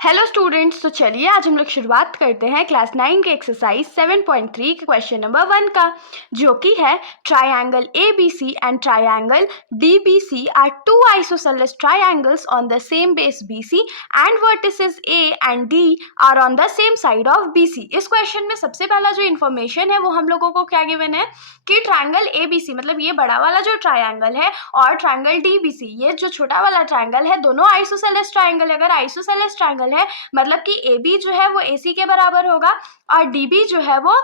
Hello students, तो चलिए आज हम लोग शुरुआत करते हैं क्लास 9 के एक्सरसाइज 7.3 के क्वेश्चन नंबर 1 का, जो कि है triangle ABC and triangle DBC are two isosceles triangles on the same base BC and vertices A and D are on the same side of BC। इस क्वेश्चन में सबसे पहला जो इन्फॉर्मेशन है वो हम लोगों को क्या गिवन है कि ट्राइंगल ABC मतलब ये बड़ा वाला जो ट्राइंगल है और ट्राइंगल DBC ये जो छोटा वाला ट्राइंगल है, दोनों आइसोसेलेस ट्राइंगल। अगर आइसोसेलेस ट्राइंगल है मतलब कि AB जो है वो AC के बराबर होगा और DB जो है वो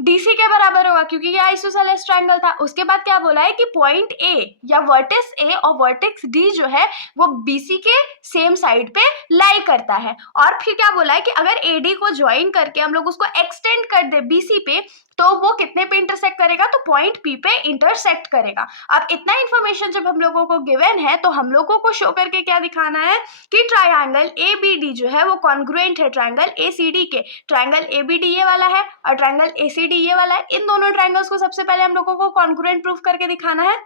DC के बराबर होगा, क्योंकि ये आइसोसेलेस ट्राइंगल था। उसके बाद क्या बोला है कि पॉइंट A या वर्टेक्स A और वर्टेक्स D जो है वो BC के सेम साइड पे लाई करता है। और फिर क्या बोला है कि अगर AD को ज्वाइन करके हम लोग उसको एक्सटेंड कर दे BC पे तो वो कितने पे इंटरसेक्ट करेगा, तो पॉइंट P पे इंटरसेक्ट करेगा। अब इतना इंफॉर्मेशन जब हम लोगों को गिवन है तो हम लोगों को शो करके क्या दिखाना है कि ट्राइंगल ABD जो है वो कॉन्ग्रुएंट है ट्राइंगल ACD के। ट्राइंगल ABD ये वाला है और ट्राइंगल ACD ये वाला है। इन दोनों ट्राइंगल्स को सबसे पहले हम लोगों को कॉन्ग्रुएंट प्रूफ करके दिखाना है।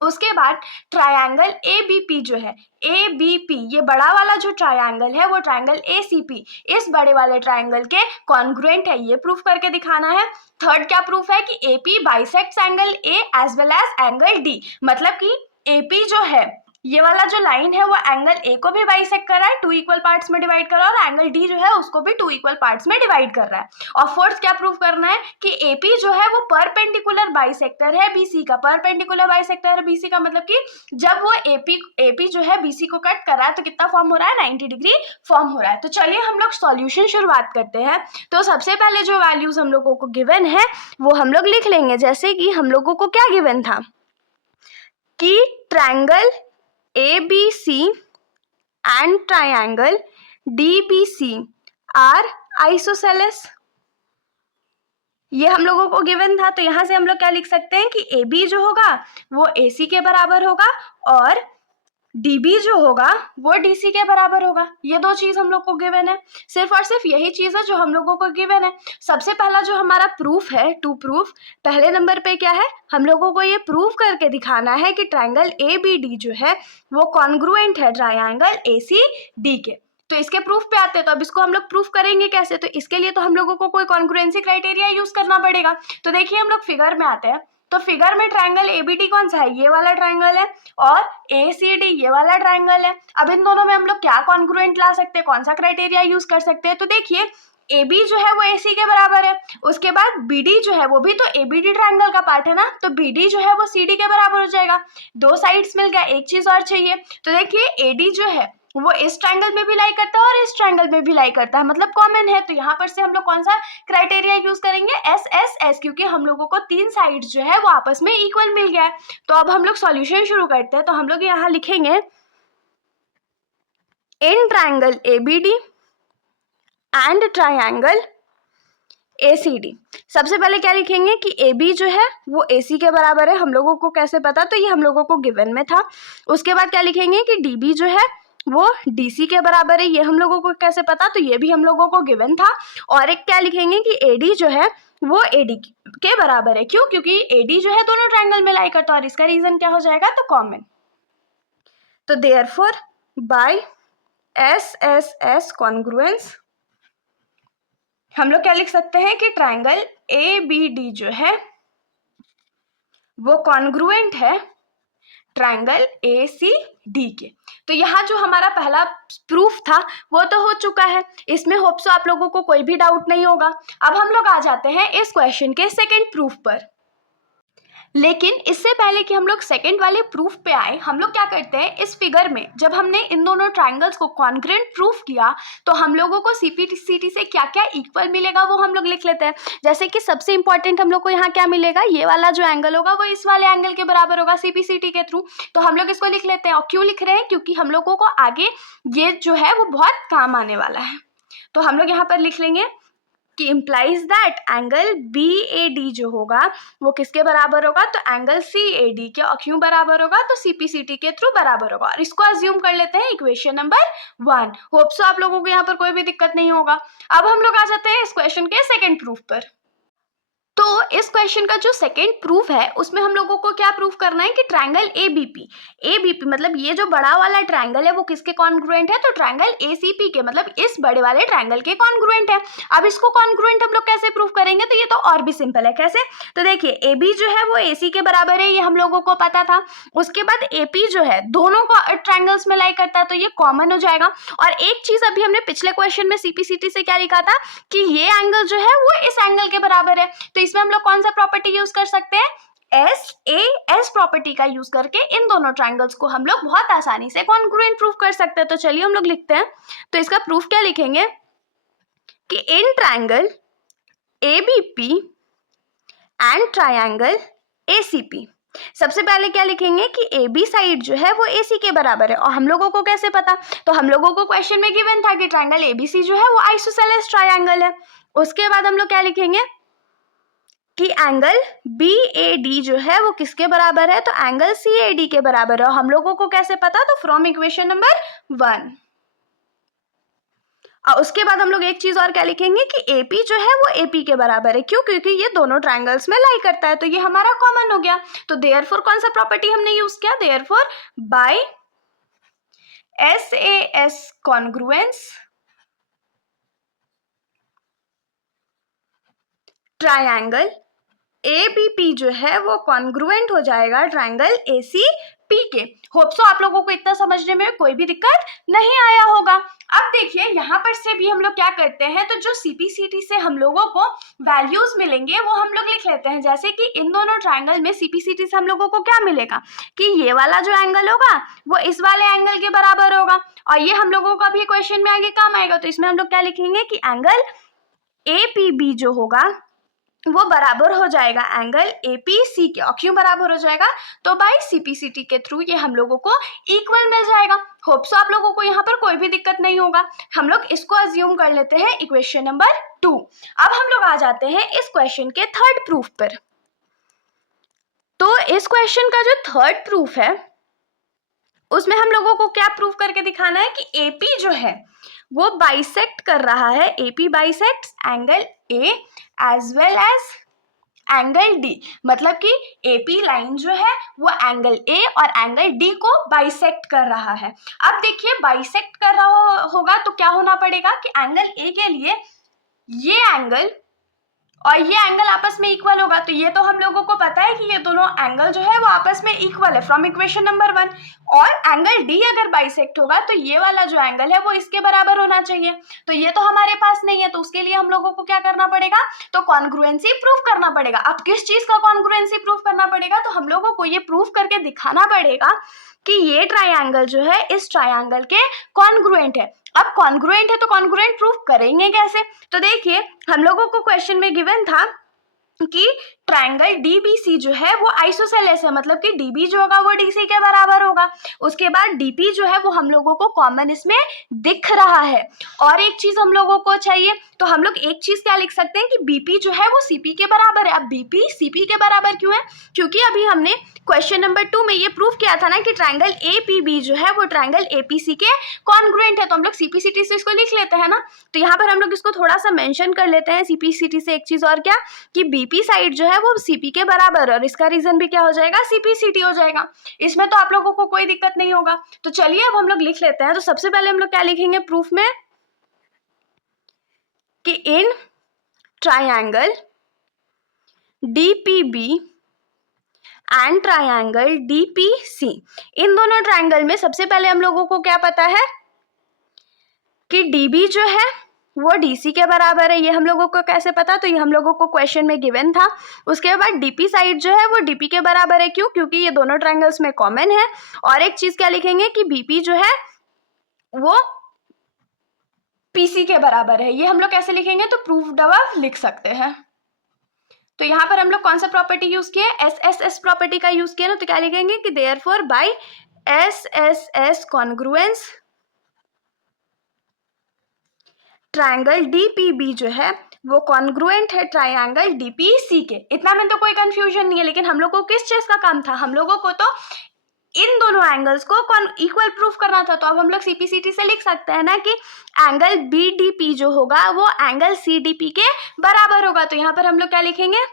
उसके बाद ट्राइंगल ABP जो है, ABP ये बड़ा वाला जो ट्राइंगल है वो ट्राइंगल ACP इस बड़े वाले ट्राइंगल के कॉन्ग्रुएंट है, ये प्रूफ करके दिखाना है। थर्ड क्या प्रूफ है कि AP bisects angle A as well as angle D, मतलब कि AP जो है ये वाला जो लाइन है वो एंगल A को भी बाइसेक्ट कर रहा है, 2 इक्वल पार्ट्स में डिवाइड कर रहा है, और एंगल D जो है उसको भी 2 इक्वल पार्ट्स में डिवाइड कर रहा है। और फोर्थ क्या प्रूफ करना है कि AP जो है वो परपेंडिकुलर बाइसेक्टर है BC का। परपेंडिकुलर बाइसेक्टर है BC का मतलब कि जब वो AP जो है BC को कट कर रहा है तो कितना फॉर्म हो रहा है, 90 डिग्री फॉर्म हो रहा है। तो चलिए हम लोग सॉल्यूशन शुरुआत करते हैं। तो सबसे पहले जो वैल्यूज हम लोगों को गिवन है वो हम लोग लिख लेंगे। जैसे कि हम लोगों को क्या गिवन था कि triangle ABC and triangle DBC are isosceles, ये हम लोगों को गिवन था। तो यहाँ से हम लोग क्या लिख सकते हैं कि AB जो होगा वो AC के बराबर होगा और DB जो होगा वो DC के बराबर होगा। ये दो चीज हम लोग को गिवन है, सिर्फ और सिर्फ यही चीज है जो हम लोगों को गिवन है। सबसे पहला जो हमारा प्रूफ है टू प्रूफ, पहले नंबर पे क्या है, हम लोगों को ये प्रूफ करके दिखाना है कि ट्राइंगल ABD जो है वो कॉन्ग्रुएंट है ट्राइंगल ACD के। तो इसके प्रूफ पे आते हैं। तो अब इसको हम लोग प्रूफ करेंगे कैसे, तो इसके लिए तो हम लोगों को कोई कॉन्ग्रुएंसी क्राइटेरिया यूज करना पड़ेगा। तो देखिए हम लोग फिगर में आते हैं। तो फिगर में ट्राइंगल ABD कौन सा है, ये वाला ट्राइंगल है, और ACD ये वाला ट्राइंगल है। अब इन दोनों में हम लोग क्या कॉन्ग्रुएंट ला सकते हैं, कौन सा क्राइटेरिया यूज कर सकते हैं। तो देखिए AB जो है वो AC के बराबर है, उसके बाद BD जो है वो भी तो ABD ट्राइंगल का पार्ट है ना, तो BD जो है वो CD के बराबर हो जाएगा। दो साइड्स मिल गया, एक चीज और चाहिए। तो देखिए AD जो है वो इस ट्राइंगल में भी लाई करता है और इस ट्राइंगल में भी लाई करता है, मतलब कॉमन है। तो यहाँ पर से हम लोग कौन सा क्राइटेरिया यूज करेंगे, SSS, क्योंकि हम लोगों को तीन साइड्स जो है वो आपस में इक्वल मिल गया है। तो अब हम लोग सॉल्यूशन शुरू करते हैं। तो हम लोग यहाँ लिखेंगे in triangle ABD and triangle ACD। सबसे पहले क्या लिखेंगे कि AB जो है वो AC के बराबर है। हम लोगों को कैसे पता, तो ये हम लोगों को गिवन में था। उसके बाद क्या लिखेंगे कि DB जो है वो DC के बराबर है, ये हम लोगों को कैसे पता, तो ये भी हम लोगों को गिवन था। और एक क्या लिखेंगे कि AD जो है वो AD के बराबर है। क्यों, क्योंकि AD जो है दोनों ट्राइंगल में लाई करता है, और इसका रीजन क्या हो जाएगा, तो कॉमन। तो देयरफॉर बाय SSS कॉन्ग्रुएंस हम लोग क्या लिख सकते हैं कि ट्राइंगल ABD जो है वो कॉन्ग्रुएंट है ट्राइंगल ACD के। तो यहाँ जो हमारा पहला प्रूफ था वो तो हो चुका है, इसमें होप सो आप लोगों को कोई भी डाउट नहीं होगा। अब हम लोग आ जाते हैं इस क्वेश्चन के सेकंड प्रूफ पर। लेकिन इससे पहले कि हम लोग सेकंड वाले प्रूफ पे आए, हम लोग क्या करते हैं, इस फिगर में जब हमने इन दोनों ट्राइंगल्स को कॉन्ग्रुएंट प्रूफ किया तो हम लोगों को CPCT से क्या क्या इक्वल मिलेगा वो हम लोग लिख लेते हैं। जैसे कि सबसे इंपॉर्टेंट हम लोग को यहाँ क्या मिलेगा, ये वाला जो एंगल होगा वो इस वाले एंगल के बराबर होगा CPCT के थ्रू। तो हम लोग इसको लिख लेते हैं। और क्यों लिख रहे हैं, क्योंकि हम लोगों को आगे ये जो है वो बहुत काम आने वाला है। तो हम लोग यहाँ पर लिख लेंगे कि इम्प्लाइज दैट एंगल BAD जो होगा वो किसके बराबर होगा, तो एंगल CAD के। और क्यों बराबर होगा, तो CPCT के थ्रू बराबर होगा। और इसको अज्यूम कर लेते हैं इक्वेशन नंबर 1। होप सो आप लोगों को यहाँ पर कोई भी दिक्कत नहीं होगा। अब हम लोग आ जाते हैं इस क्वेश्चन के सेकंड प्रूफ पर। तो इस क्वेश्चन का जो सेकेंड प्रूफ है उसमें हम लोगों को क्या प्रूफ करना है कि ट्रायंगल एबीपी मतलब ये जो बड़ा वाला ट्रायंगल है वो किसके कॉन्ग्रुएंट है, तो ट्रायंगल एसीपी के, मतलब इस बड़े वाले ट्रायंगल के कॉन्ग्रुएंट है। अब इसको कॉन्ग्रुएंट हम लोग कैसे प्रूफ करेंगे, तो ये तो और भी सिंपल है। कैसे, तो देखिए एबी जो है वो एसी के बराबर है, ये हम लोगों को पता था। उसके बाद एपी जो है दोनों ट्रायंगल्स में लाई करता है, तो ये कॉमन हो जाएगा। और एक चीज अभी हमने पिछले क्वेश्चन में सीपीसीटी से क्या लिखा था कि ये एंगल जो है वो इस एंगल के बराबर है, तो इसमें हम लोग कौन सा प्रॉपर्टी यूज कर सकते हैं, एस प्रॉपर्टी का यूज करके इन दोनों ट्रायंगल्स को हम लोग बहुत आसानी से कॉन्ग्रुएंट प्रूफ कर सकते हैं। तो चलिए हम लोग लिखते हैं। तो इसका प्रूफ क्या लिखेंगे कि in triangle ABP and triangle ACP, सबसे पहले क्या लिखेंगे कि ए बी साइड जो है वो ए सी के बराबर है। और हम लोगों को कैसे पता, तो हम लोगों को क्वेश्चन में गिवन था कि ट्रायंगल एबीसी जो है वो आइसोसेलेस ट्रायंगल है। उसके बाद हम लोग क्या लिखेंगे कि एंगल बी ए डी जो है वो किसके बराबर है, तो एंगल सी ए डी के बराबर है। और हम लोगों को कैसे पता, तो फ्रॉम इक्वेशन नंबर 1। और उसके बाद हम लोग एक चीज और क्या लिखेंगे कि AP जो है वो AP के बराबर है। क्यों, क्योंकि ये दोनों ट्रायंगल्स में लाई करता है, तो ये हमारा कॉमन हो गया। तो देयरफॉर कौन सा प्रॉपर्टी हमने यूज किया, therefore by SAS congruence triangle ABP जो है वो कॉन्ग्रुएंट हो जाएगा ट्रायंगल ACP के। होप सो आप लोगों को इतना समझने में कोई भी दिक्कत नहीं आया होगा। अब देखिए यहाँ पर से भी हम लोग क्या करते हैं, तो जो सीपीसीटी से हम लोगों को वैल्यूज मिलेंगे वो हम लोग लिख लेते हैं। जैसे कि इन दोनों ट्रायंगल में सीपीसीटी से हम लोगों को क्या मिलेगा कि ये वाला जो एंगल होगा वो इस वाले एंगल के बराबर होगा, और ये हम लोगों का भी क्वेश्चन में आगे काम आएगा। तो इसमें हम लोग क्या लिखेंगे कि एंगल APB जो होगा वो बराबर हो जाएगा एंगल APC के। और क्यों बराबर हो जाएगा, तो बाय सीपीसीटी के थ्रू ये हम लोगों को इक्वल मिल जाएगा। होप सो आप लोगों को यहाँ पर कोई भी दिक्कत नहीं होगा। हम लोग इसको अज्यूम कर लेते हैं इक्वेशन नंबर 2। अब हम लोग आ जाते हैं इस क्वेश्चन के थर्ड प्रूफ पर। तो इस क्वेश्चन का जो थर्ड प्रूफ है उसमें हम लोगों को क्या प्रूफ करके दिखाना है कि AP जो है वो बाइसेक्ट कर रहा है, AP bisects angle A as well as angle D, मतलब कि AP लाइन जो है वो एंगल A और एंगल D को बाइसेक्ट कर रहा है। अब देखिए बाइसेक्ट कर रहा होगा तो क्या होना पड़ेगा कि एंगल A के लिए ये एंगल और ये एंगल आपस में इक्वल होगा। तो ये तो हम लोगों को पता है कि ये दोनों एंगल जो है वो आपस में इक्वल है फ्रॉम इक्वेशन नंबर 1। और एंगल D अगर बाइसेक्ट होगा तो ये वाला जो एंगल है वो इसके बराबर होना चाहिए। तो ये तो हमारे पास नहीं है, तो उसके लिए हम लोगों को क्या करना पड़ेगा, तो कॉन्ग्रुएंसी प्रूफ करना पड़ेगा। अब किस चीज का कॉन्ग्रुएंसी प्रूफ करना पड़ेगा, तो हम लोगों को ये प्रूफ करके दिखाना पड़ेगा कि ये ट्रायंगल जो है इस ट्रायंगल के कॉन्ग्रुएंट है। अब कॉन्ग्रुएंट है तो कॉन्ग्रुएंट प्रूफ करेंगे कैसे, तो देखिए हम लोगों को क्वेश्चन में गिवन था कि ट्रायंगल DBC जो है वो आइसोसेलेस है, मतलब कि DB जो होगा वो DC के बराबर होगा। उसके बाद DP जो है वो हम लोगों को कॉमन इसमें दिख रहा है। और एक चीज हम लोगों को चाहिए, तो हम लोग एक चीज क्या लिख सकते हैं कि BP जो है वो CP के बराबर है। अब BP CP के बराबर क्यों है, क्योंकि अभी हमने क्वेश्चन नंबर 2 में ये प्रूफ किया था ना कि ट्रायंगल APB जो है वो ट्रायंगल APC के कॉन्ग्रुएंट है। तो हम लोग सीपीसीटी से इसको लिख लेते हैं ना। तो यहाँ पर हम लोग इसको थोड़ा सा मेंशन कर लेते हैं सीपीसीटी से। एक चीज और क्या कि BP साइड जो है वो CP के बराबर, और इसका रीजन भी क्या हो जाएगा, सीपीसीटी हो जाएगा। इसमें तो आप लोगों को कोई दिक्कत नहीं होगा। तो चलिए अब हम लोग लिख लेते हैं। तो सबसे पहले हम लोग क्या लिखेंगे प्रूफ में कि in triangle DPB and triangle DPC, इन दोनों ट्रायंगल में सबसे पहले हम लोगों को क्या पता है कि DB जो है वो DC के बराबर है। ये हम लोगों को कैसे पता, तो ये हम लोगों को क्वेश्चन में गिवन था। उसके बाद DP साइड जो है वो DP के बराबर है। क्यों, क्योंकि ये दोनों ट्रायंगल्स में कॉमन है। और एक चीज क्या लिखेंगे कि BP जो है वो PC के बराबर है। ये हम लोग कैसे लिखेंगे, तो प्रूफ्ड अबव लिख सकते हैं। तो यहाँ पर हम लोग कौन सा प्रॉपर्टी यूज किया, SSS प्रॉपर्टी का यूज किया ना। तो क्या लिखेंगे कि therefore by SSS congruence triangle DPB जो है वो कॉन्ग्रुएंट है ट्रायंगल DPC के। इतना में तो कोई कंफ्यूजन नहीं है। लेकिन हम लोग को किस चीज का काम था, हम लोगों को तो इन दोनों एंगल्स को इक्वल प्रूफ करना था। तो अब हम लोग सीपीसीटी से लिख सकते हैं ना कि एंगल BDP जो होगा वो एंगल CDP के बराबर होगा। तो यहाँ पर हम लोग क्या लिखेंगे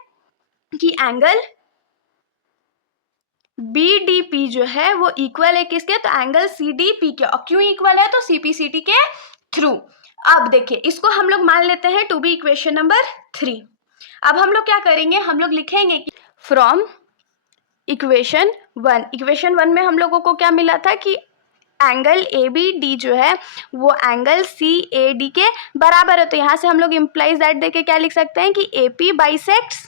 कि एंगल BDP जो है वो इक्वल है किसके, तो एंगल CDP के। और क्यों इक्वल है, तो CPCT के थ्रू। अब देखिए इसको हम लोग मान लेते हैं टू बी इक्वेशन नंबर 3। अब हम लोग क्या करेंगे, हम लोग लिखेंगे कि फ्रॉम इक्वेशन 1 में हम लोगों को क्या मिला था कि एंगल ABD जो है वो एंगल CAD के बराबर है। तो यहाँ से हम लोग इम्प्लाइज दैट देके क्या लिख सकते हैं कि AP बाइसेक्ट्स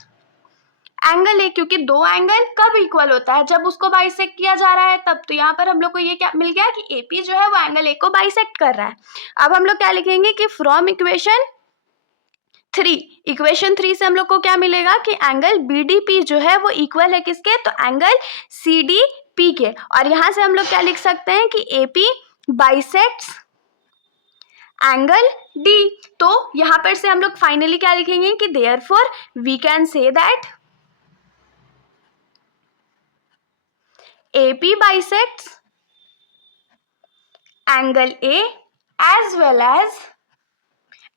एंगल A, क्योंकि दो एंगल कब इक्वल होता है, जब उसको बाइसेक्ट किया जा रहा है तब। तो यहाँ पर हम लोग को ये क्या मिल गया कि AP जो है वो एंगल A को बाइसेक्ट कर रहा है। अब हम लोग क्या लिखेंगे कि फ्रॉम इक्वेशन 3 से हम लोग को क्या मिलेगा कि एंगल BDP जो है वो इक्वल है किसके, तो एंगल CDP के। और यहाँ से हम लोग क्या लिख सकते हैं कि AP बाइसेक्ट्स एंगल D। तो यहाँ पर से हम लोग फाइनली क्या लिखेंगे कि therefore we can say that AP bisects angle A as well as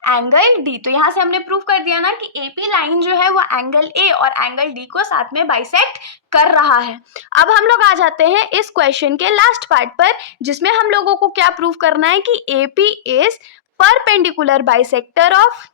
angle D। तो यहाँ से हमने प्रूव कर दिया ना कि AP लाइन जो है वो एंगल A और एंगल D को साथ में बाइसेक्ट कर रहा है। अब हम लोग आ जाते हैं इस क्वेश्चन के लास्ट पार्ट पर, जिसमें हम लोगों को क्या प्रूव करना है कि AP is perpendicular bisector of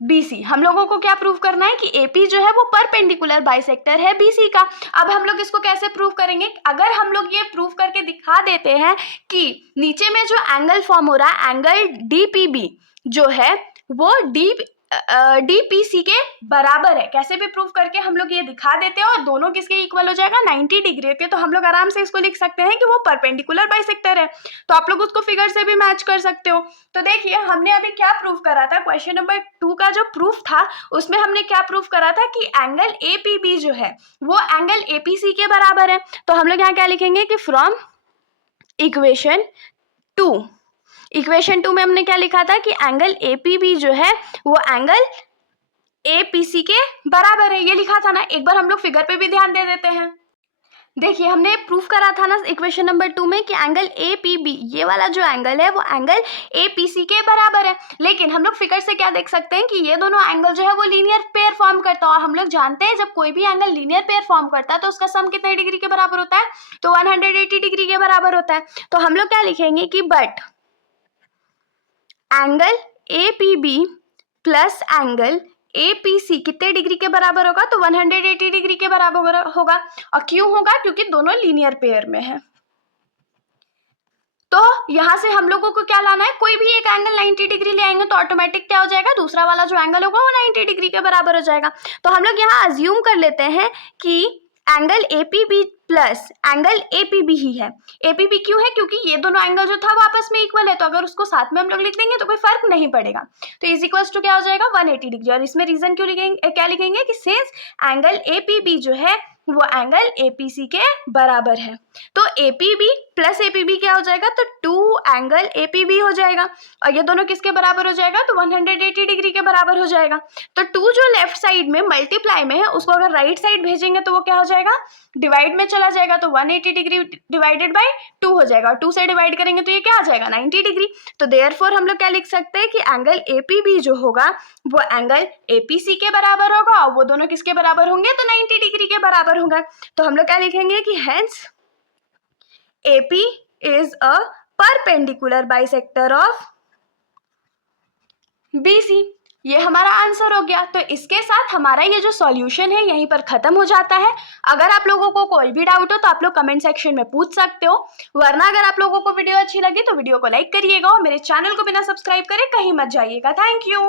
BC। हम लोगों को क्या प्रूव करना है कि AP जो है वो परपेंडिकुलर बाइसेक्टर है BC का। अब हम लोग इसको कैसे प्रूव करेंगे, अगर हम लोग ये प्रूव करके दिखा देते हैं कि नीचे में जो एंगल फॉर्म हो रहा है एंगल DPB जो है वो DPC के बराबर है, कैसे भी प्रूव करके हम लोग ये दिखा देते हैं और दोनों किसके इक्वल हो जाएगा, 90 डिग्री के। तो हम लोग आराम से इसको लिख सकते हैं कि वो परपेंडिकुलर बाइसेक्टर है। तो आप लोग उसको फिगर से भी मैच कर सकते हो। तो देखिए हमने अभी क्या प्रूव करा था, क्वेश्चन नंबर 2 का जो प्रूफ था उसमें हमने क्या प्रूव करा था कि एंगल APB जो है वो एंगल APC के बराबर है। तो हम लोग यहाँ क्या लिखेंगे कि फ्रॉम इक्वेशन 2 में हमने क्या लिखा था कि एंगल APB जो है वो एंगल APC के बराबर है, ये लिखा था ना। एक बार हम लोग फिगर पे भी ध्यान दे देते हैं। देखिए हमने प्रूफ करा था ना इक्वेशन नंबर 2 में कि एंगल APB ये वाला जो एंगल है वो एंगल APC के बराबर है। लेकिन हम लोग फिगर से क्या देख सकते हैं कि ये दोनों एंगल जो है वो लीनियर पेयर फॉर्म करता है। और हम लोग जानते हैं जब कोई भी एंगल लीनियर पेयर फॉर्म करता है तो उसका सम कितने डिग्री के बराबर होता है, तो 180 डिग्री के बराबर होता है। तो हम लोग क्या लिखेंगे कि but angle APB plus angle APC कितने डिग्री के बराबर होगा, तो 180 डिग्री के बराबर होगा। और क्यों होगा, क्योंकि दोनों लीनियर पेयर में है। तो यहाँ से हम लोगों को क्या लाना है, कोई भी एक एंगल 90 डिग्री ले आएंगे तो ऑटोमेटिक क्या हो जाएगा, दूसरा वाला जो एंगल होगा वो 90 डिग्री के बराबर हो जाएगा। तो हम लोग यहाँ अज्यूम कर लेते हैं कि angle APB plus angle APB ही है। APB क्यों है, क्योंकि ये दोनों एंगल जो था वो आपस में इक्वल है। तो अगर उसको साथ में हम लोग लिख देंगे तो कोई फर्क नहीं पड़ेगा। तो इज इक्वल्स टू क्या हो जाएगा, 180 डिग्री। और इसमें रीजन क्यों लिखेंगे, क्या लिखेंगे कि सिंस एंगल APB जो है वो एंगल APC के बराबर है। तो APB प्लस APB क्या हो जाएगा, तो 2 एंगल APB हो जाएगा। और ये दोनों किसके बराबर हो जाएगा, तो 180 डिग्री के बराबर हो जाएगा। तो 2 जो लेफ्ट साइड में मल्टीप्लाई में है उसको अगर राइट साइड भेजेंगे तो वो क्या हो जाएगा, डिवाइड में चला जाएगा। तो 180 डिग्री डिवाइडेड बाय 2 हो जाएगा। और 2 से डिवाइड करेंगे तो ये क्या आ जाएगा, 90 डिग्री। तो देयरफॉर हम लोग क्या लिख सकते हैं कि एंगल APB जो होगा वो एंगल APC के बराबर होगा। और वो दोनों किसके बराबर होंगे, तो 90 डिग्री के बराबर होगा। तो हम लोग क्या लिखेंगे कि hence AP is a perpendicular bisector of BC। ये हमारा आंसर हो गया। तो इसके साथ हमारा ये जो सॉल्यूशन है यहीं पर खत्म हो जाता है। अगर आप लोगों को कोई भी डाउट हो तो आप लोग कमेंट सेक्शन में पूछ सकते हो, वरना अगर आप लोगों को वीडियो अच्छी लगी तो वीडियो को लाइक करिएगा और मेरे चैनल को बिना सब्सक्राइब करे कहीं मत जाइएगा। Thank you.